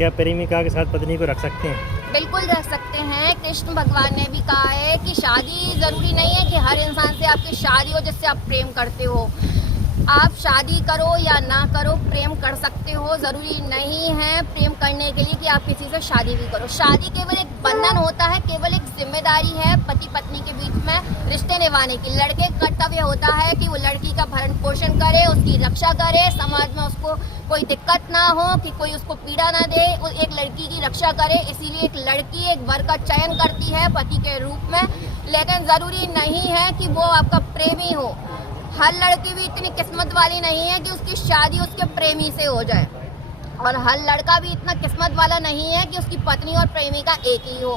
क्या प्रेमिका के साथ पत्नी को रख सकते हैं? बिल्कुल रख सकते हैं। कृष्ण भगवान ने भी कहा है कि शादी ज़रूरी नहीं है कि हर इंसान से आपकी शादी हो जिससे आप प्रेम करते हो। आप शादी करो या ना करो, प्रेम कर सकते हो। ज़रूरी नहीं है प्रेम करने के लिए कि आप किसी से शादी भी करो। शादी केवल एक बंधन होता है, केवल एक जिम्मेदारी है पति पत्नी के बीच में रिश्ते निभाने की। लड़के का कर्तव्य होता है कि वो लड़की का भरण पोषण करे, उसकी रक्षा करे, समाज में उसको कोई दिक्कत ना हो, कि कोई उसको पीड़ा ना दे, वो एक लड़की की रक्षा करे। इसीलिए एक लड़की एक वर का चयन करती है पति के रूप में, लेकिन ज़रूरी नहीं है कि वो आपका प्रेमी हो। हर लड़की भी इतनी किस्मत वाली नहीं है कि उसकी शादी उसके प्रेमी से हो जाए, और हर लड़का भी इतना किस्मत वाला नहीं है कि उसकी पत्नी और प्रेमिका एक ही हो।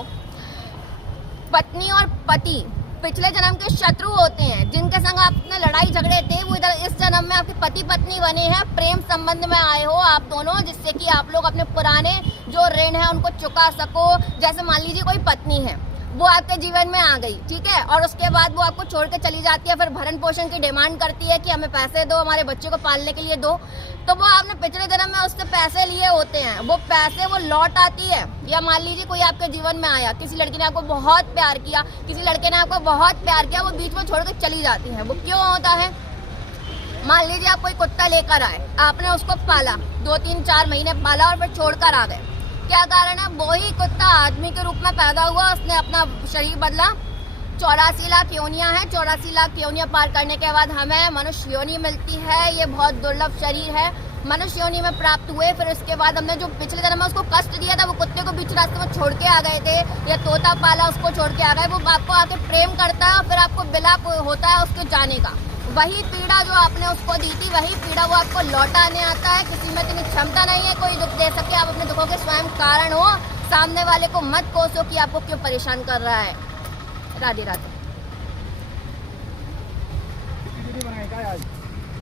पत्नी और पति पिछले जन्म के शत्रु होते हैं, जिनके संग आपने लड़ाई झगड़े थे, वो इधर इस जन्म में आपके पति पत्नी बने हैं। प्रेम संबंध में आए हो आप दोनों, जिससे कि आप लोग अपने पुराने जो ऋण है उनको चुका सको। जैसे मान लीजिए कोई पत्नी है, वो आपके जीवन में आ गई, ठीक है, और उसके बाद वो आपको छोड़ के चली जाती है, फिर भरण पोषण की डिमांड करती है कि हमें पैसे दो, हमारे बच्चे को पालने के लिए दो। तो वो आपने पिछले जन्म में उससे पैसे लिए होते हैं, वो पैसे वो लौट आती है। या मान लीजिए कोई आपके जीवन में आया, किसी लड़की ने आपको बहुत प्यार किया, किसी लड़के ने आपको बहुत प्यार किया, वो बीच में छोड़ कर चली जाती है। वो क्यों होता है? मान लीजिए आप कोई कुत्ता लेकर आए, आपने उसको पाला, 2-3-4 महीने पाला और फिर छोड़कर आ गए। क्या कारण है? वही कुत्ता आदमी के रूप में पैदा हुआ, उसने अपना शरीर बदला। 84 लाख योनियां हैं, 84 लाख योनियां पार करने के बाद हमें मनुष्य योनि मिलती है। ये बहुत दुर्लभ शरीर है, मनुष्य योनि में प्राप्त हुए। फिर उसके बाद हमने जो पिछले जन्म में उसको कष्ट दिया था, वो कुत्ते को बीच रास्ते में छोड़ के आ गए थे, या तोता पाला उसको छोड़ के आ गए, वो आपको आके प्रेम करता है और फिर आपको विलाप होता है उसके जाने का। वही पीड़ा जो आपने उसको दी थी, वही पीड़ा वो आपको लौटाने आता है। किसी में इतनी क्षमता नहीं है कोई दुख दे सके। आप अपने दुखों के स्वयं कारण हो, सामने वाले को मत कोसो कि आपको क्यों परेशान कर रहा है। राधे राधे।